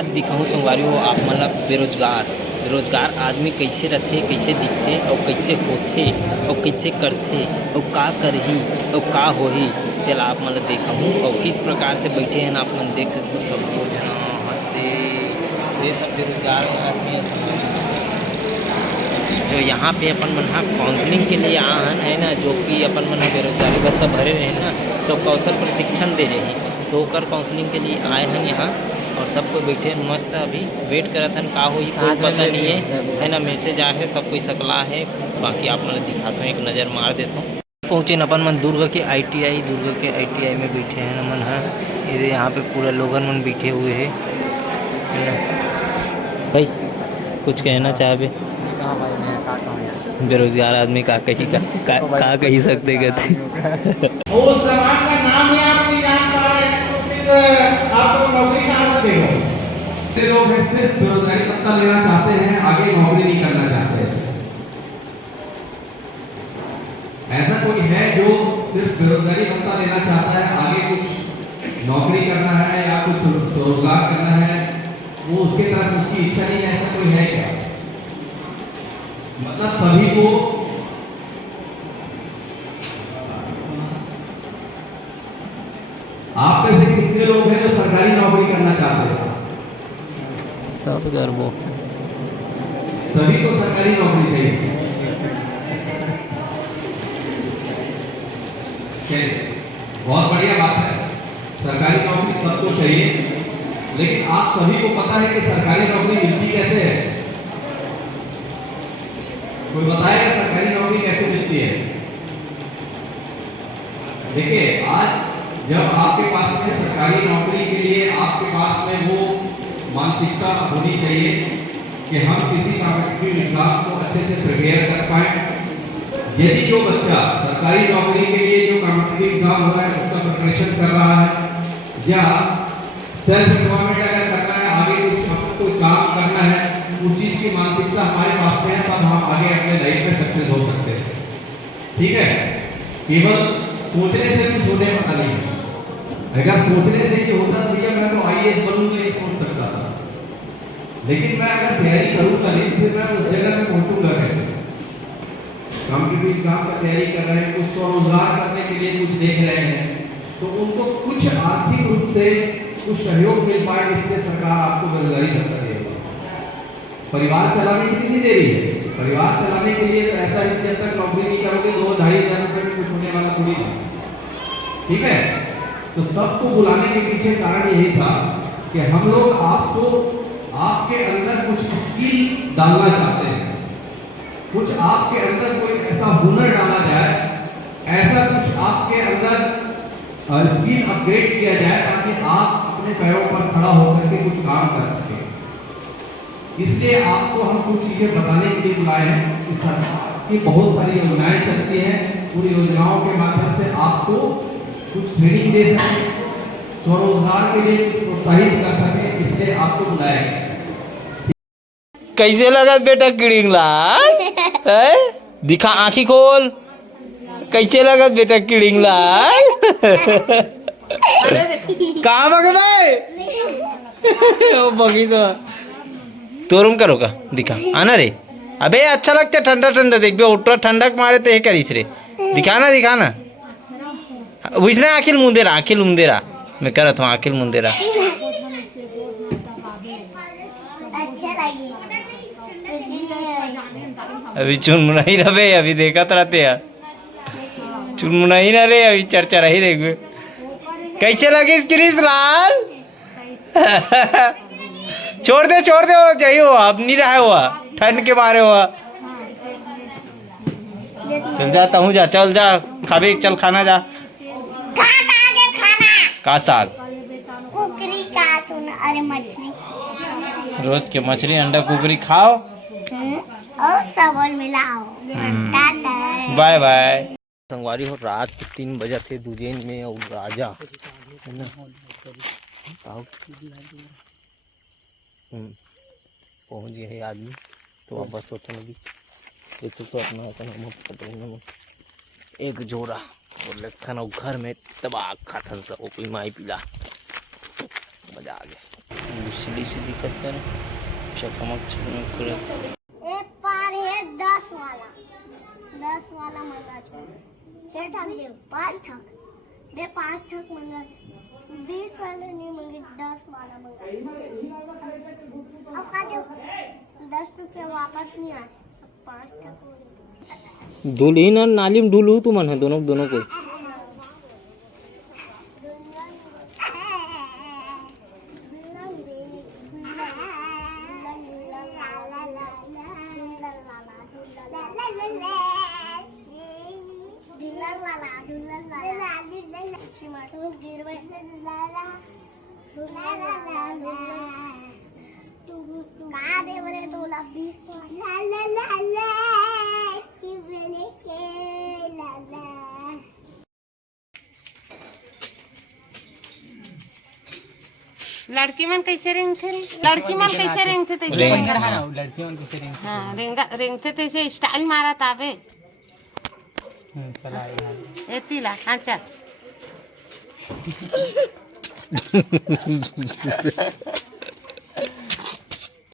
आज दिखाऊँ संगवारी हो आप मतलब बेरोजगार आदमी कैसे रहते, कैसे दिखते और कैसे होते और कैसे करते और का करही और का होही तेला आप मतलब देखूँ और किस प्रकार से बैठे हैं आप मन देख सकते हो। सब योजना हत्ते ये सब बेरोजगार आदमी जो यहाँ पे अपन मन काउंसलिंग के लिए आ है ना, जो कि अपन मन बेरोजगारी भत्ता भरे रहे ना तो कौशल प्रशिक्षण दे रही तो कर काउंसलिंग के लिए आए हैं यहाँ और सबको बैठे मस्त अभी वेट करत हन का हो कोई पता नहीं है ना। मैसेज आया है सब कोई सकला है। बाकी आप मतलब दिखाता हूँ, एक नज़र मार देता हूँ। पहुँचे न अपन मन दुर्ग के ITI में बैठे हैं मन है। ये यहाँ पे पूरा लोगन मन बैठे हुए है ना। भाई कुछ कहना चाहे बेरोजगार आदमी का कही सकते गए उस जवान का नाम ही आप नहीं जान पा रहे हैं तो फिर आपको नौकरी कहाँ से देगा। ऐसे लोग हैं सिर्फ बेरोजगारी भत्ता लेना चाहते हैं, आगे नौकरी नहीं करना चाहते। ऐसा कोई है जो सिर्फ बेरोजगारी भत्ता लेना चाहता है, आगे कुछ नौकरी करना है या कुछ रोजगार करना है, वो उसके तरफ उसकी इच्छा नहीं है, ऐसा कोई है क्या? मतलब सभी को आप में से कितने लोग हैं जो सरकारी नौकरी करना चाहते हैं? सब गर्वो सभी को सरकारी नौकरी चाहिए। बहुत बढ़िया बात है, सरकारी नौकरी सबको चाहिए, लेकिन आप सभी को पता है कि सरकारी नौकरी मिलती कैसे है? कोई बताएगा सरकारी नौकरी कैसे मिलती है? देखिए, आज जब आपके पास में सरकारी नौकरी के लिए आपके पास में वो मानसिकता होनी चाहिए कि हम किसी कॉम्पिटिटिव एग्जाम को अच्छे से प्रिपेयर कर पाए। यदि जो बच्चा सरकारी नौकरी के लिए जो कॉम्पिटिटिव एग्जाम हो रहा है उसका प्रिपरेशन कर रहा है या सेल्फ एम्प्लॉयमेंट अगर करना है, आगे कुछ कोई काम करना है, उस चीज की मानसिकता हमारे पास में है, तब हम आगे अपने लाइफ में सक्सेस हो सकते हैं। ठीक है, केवल सोचने से कुछ होने वाला नहीं है। अगर सोचने से कि होता तो भैया मैं तो IAS बनूंगा ये सोच सकता था, लेकिन मैं अगर तैयारी करूंगा नहीं फिर मैं उस जगह में पहुंचूंगा कैसे? कॉम्पिटिटिव एग्जाम का तैयारी कर रहे हैं, कुछ रोजगार करने के लिए कुछ देख रहे हैं, तो उनको कुछ आर्थिक रूप से कुछ सहयोग मिल पाए, इसलिए सरकार आपको बेरोजगारी भत्ता दे रही है। परिवार चलाने के लिए नहीं दे रही है। परिवार चलाने के लिए तो ऐसा है कि जब तक नौकरी नहीं करोगे 2-2.5 हज़ार रुपये में कुछ होने वाला थोड़ी नहीं। ठीक है, तो सबको बुलाने के पीछे कारण यही था कि हम लोग आपको आपके अंदर कुछ स्किल डालना चाहते हैं, कुछ आपके अंदर कोई ऐसा हुनर डाला जाए, ऐसा कुछ आपके अंदर स्किल अपग्रेड किया जाए ताकि आप अपने पैरों पर खड़ा होकर के कुछ काम कर सके। इसलिए आपको हम कुछ चीजें बताने के लिए बुलाए हैं कि सरकार की बहुत सारी योजनाएं चलती हैं, उन योजनाओं के माध्यम से आपको कुछ ट्रेनिंग दे सके, स्वरोजगार के लिए प्रोत्साहित कर सके, इसलिए आपको बुलाया गया। कैसे लगा बेटा किड़िंगला दिखा आँखी खोल, कैसे लगा बेटा किड़िंगला कहाँ बगे भाई ओ बगी तो रूम करो का दिखा आना रे। अबे अच्छा लगता है ठंडा ठंडा, देख बे उठो ठंडक मारे तो ये करीस रे। दिखाना बुझना आखिल मुंदेरा मैं करत हूँ आखिल मुंदेरा। अभी चुनमुनाई ना बे, अभी देखा तो रहते यार चुनमुनाई ना रे, अभी चर्चा रही देख कैसे लगे क्रिस लाल छोड़ दे हो जाइए, अब नहीं रहा हुआ ठंड के मारे हुआ। चल जाता हूँ, चल जा खाबे, चल खाना जा। का साग कुकरी का अरे मछली, रोज के मछली अंडा कुकरी खाओ और सबल मिलाओ। टाटा बाय बाय। संगवारी हो रात के 3 बजे थे दुजेन में और राजा है ना पहुँच गए है आदमी तो वापस होते लगी तो अपना एक जोड़ा और लगता ना घर में तबाह खाता सब माई पिला मजा आ गया। सीधी सी दिक्कत कर चकमक चकमक कर एक पार है 10 वाला मंगा छो हे ठग ले 5 ठग दे 5 ठग मंगा 20 वाला नहीं मंगे 10 वाला मंगा अब का दो 10 रुपया वापस नहीं आए 5 ठग हो गए दुल्हीन और नालिम ढूलू तू मन है दोनों को लड़की मन कैसे रेंगथे लड़की मन कैसे रेंगथे तैसे लड़की मन कैसे रेंग हाँ रेंगथे तैसे स्टाइल मारत आवे चला यार एतीला हाँ चल